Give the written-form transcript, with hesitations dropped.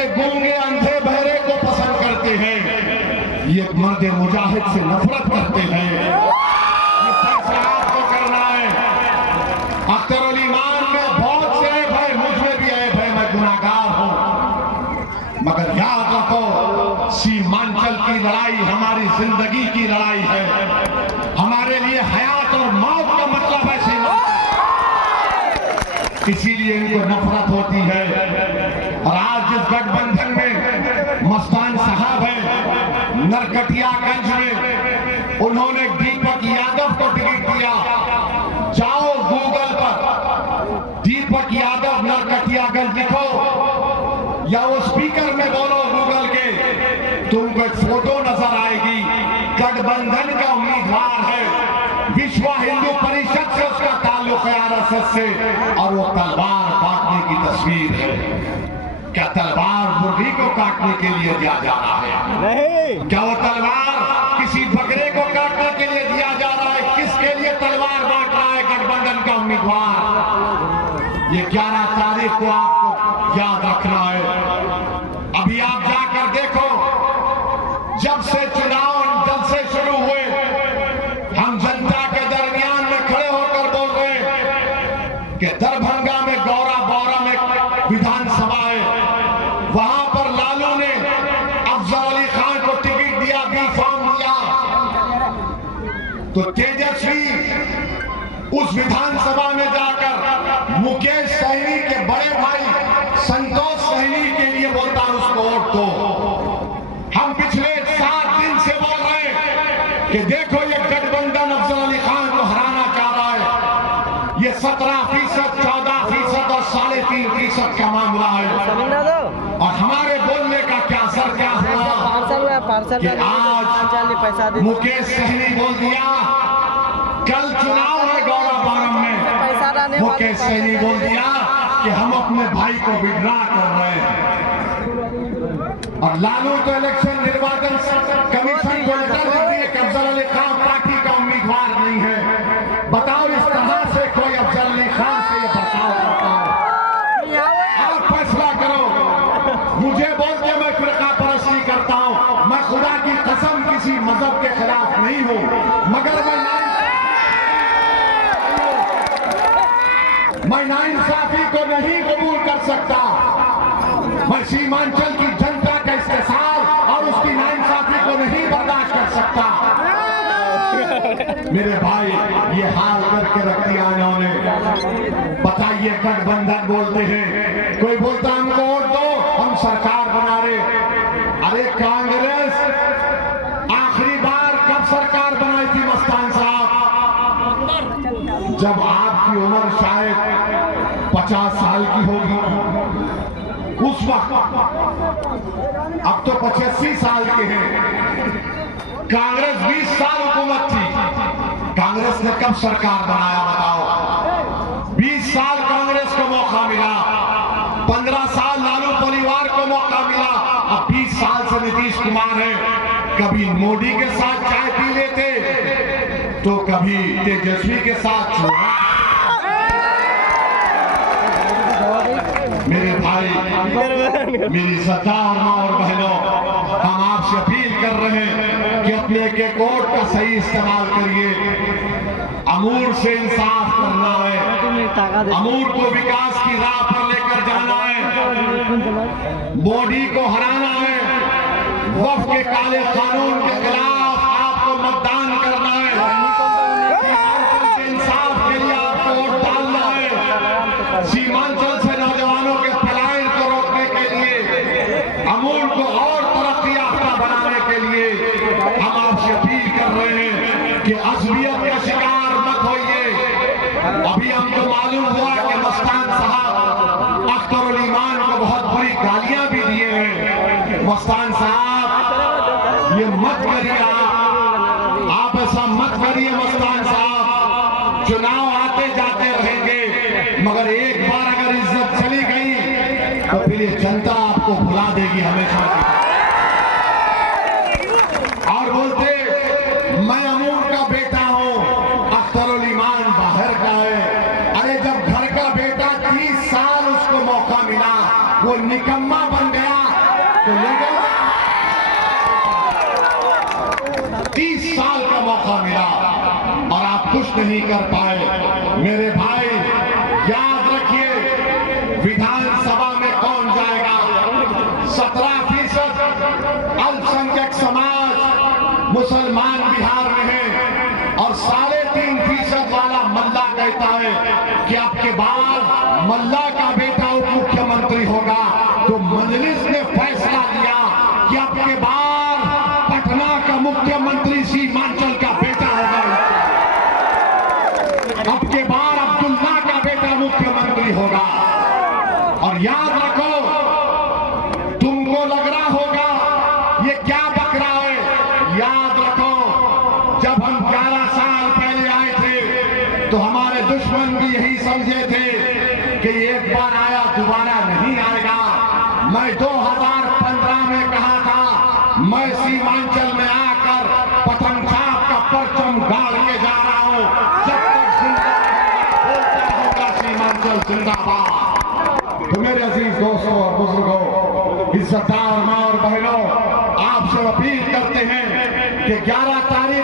के गूंगे अंधे बहरे को पसंद करते हैं, ये मर्द मुजाहिद से नफरत करते हैं। ये फैसला आपको करना है। अख्तर अली ईमान में बहुत से ऐब है, मुझ में भी ऐब है, मैं गुनाहगार हूं, मगर याद रखो सीमांचल की लड़ाई हमारी जिंदगी की लड़ाई है। हमारे लिए हयात और मौत का मतलब है सीमांचल, इसीलिए इनको नफरत होती है। और आज जिस गठबंधन में मस्तान साहब है, नरकटियागंज में उन्होंने दीपक यादव को टिकट दिया। जाओ गूगल पर दीपक यादव नरकटियागंज लिखो या वो स्पीकर में बोलो गूगल के, तुमको एक फोटो नजर आएगी। गठबंधन का उम्मीदवार है, विश्व हिंदू परिषद से उसका ताल्लुक है, आरएसएस से, और वो तलवार काटने की तस्वीर है। क्या तलवार मुर्गी को काटने के लिए दिया जा रहा है? नहीं। क्या वो तलवार किसी बकरे को काटने के लिए दिया जा रहा है? किसके लिए तलवार बांट रहा है गठबंधन का उम्मीदवार? ये 11 तारीख को आपको याद रखना है। अभी आप जाकर देखो, जब से चुनाव जलसे शुरू हुए, हम जनता के दरमियान में खड़े होकर बोल रहे हैं कि दरभंगा में गौरा बौरा में विधानसभा है, वहां पर लालू ने अफजल अली खान को टिकट दिया, बी फॉर्म दिया, तो तेजस्वी उस विधानसभा में जाकर मुकेश सहनी के बड़े भाई संतोष सहनी के लिए बोलता है उसको वोट दो। हम पिछले 7 दिन से बोल रहे हैं कि देखो ये गठबंधन अफजल अली खान को हराना चाह रहा है। ये 17%, 14% और 3.5% का मामला है। और हमारे बोलने का क्या असर क्या हुआ कि आज मुकेश सहनी बोल दिया, कल चुनाव है गौराबारम में, मुकेश सहनी बोल दिया कि हम अपने भाई को विड्रॉ कर रहे हैं। और लालू तो इलेक्शन निर्वाचन कमीशन को लेटर दे दिए कि अफजल अली खान पार्टी का उम्मीदवार नहीं है। बताओ इस तरह से कोई अफजल अली खान से ये बर्ताव करता है? आप फैसला करो। मुझे बोल के मैं फिरका परस्ती करता हूं, मैं खुदा की कसम किसी मजहब के खिलाफ नहीं हूं, मगर मैं नाइंसाफी को नहीं कबूल कर सकता। मैं सीमांचल की जनता का इस्तेसाल और उसकी नाइंसाफी को नहीं बर्दाश्त कर सकता। मेरे भाई, ये हाल करके रख दिया इन्होंने। बताइए, गठबंधन बोलते हैं, कोई बोलता हमको वोट दो, हम सरकार बना रहे। अरे कांग्रेस आखिरी बार कब सरकार बनाई थी मस्तान साहब? जब आपकी उम्र शायद 50 साल की होगी, उस वक्त। अब तो 85 साल के हैं। कांग्रेस 20 साल हुकूमत थी, कांग्रेस ने कब सरकार बनाया बताओ? 20 साल कांग्रेस को मौका मिला, 15 साल लालू परिवार को मौका मिला, अब 20 साल से नीतीश कुमार है। कभी मोदी के साथ चाय पी लेते तो कभी तेजस्वी के साथ। मेरे भाई, मेरी सरदार माँ और बहनों, हम आपसे अपील कर रहे हैं कि अपने एक वोट का सही इस्तेमाल करिए। अमूर से इंसाफ करना है, अमूर को विकास की राह पर लेकर जाना है, मोदी को हराना है, वक्फ के काले कानून के खिलाफ आपको मतदान करना है, इंसाफ के लिए आपको वोट डालना है, सीमांचल से नौजवानों के पलायन को रोकने के लिए, अमूल को और तरक्की याफ्ता बनाने के लिए हम आपसे अपील कर रहे हैं कि असलियत का शिकार मत होइए। अभी हमको मालूम हुआ कि मस्तान साहब अख्तर अली ईमान को बहुत बुरी गालियां भी दिए हैं। मस्तान साहब, ये मत करिए, आप ऐसा मत करिए मस्तान साहब। चुनाव आते जाते रहेंगे, मगर एक बार अगर इज्जत चली गई तो फिर ये जनता आपको भुला देगी हमेशा की। और बोलते मैं अमूर का बेटा हूं, अख्तर अली ईमान बाहर का है। अरे जब घर का बेटा 30 साल उसको मौका मिला, वो निकम्मा बन गया, कर पाए। मेरे भाई याद रखिए, विधानसभा में कौन जाएगा? 17% अल्पसंख्यक समाज मुसलमान बिहार में है और 3.5% वाला मल्ला कहता है कि आपके बाद मल्ला का बेटा उप मुख्यमंत्री होगा। तो मजलिस ने फैसला लिया कि आपके बाद पटना का मुख्यमंत्री सीमांचल का बेटा होगा, आपके बाद अब्दुल्ला का बेटा मुख्यमंत्री होगा। और याद रखो, तुमको लग रहा होगा ये क्या बक रहा है, याद रखो जब हम 11 साल पहले आए थे तो हमारे दुश्मन भी यही समझे थे कि एक बार आया दोबारा नहीं आएगा। मैं 2015 में कहा था मैं सीमांचल में आकर पतंगछाप का परचम गाड़ के जा रहा हूं, जब तक जिंदाबाद बोलता होगा सीमांचल जिंदाबाद। तो मेरे अजीज दोस्तों और बुजुर्गों, इज्जतदार मां और बहनों, आपसे अपील करते हैं कि 11 तारीख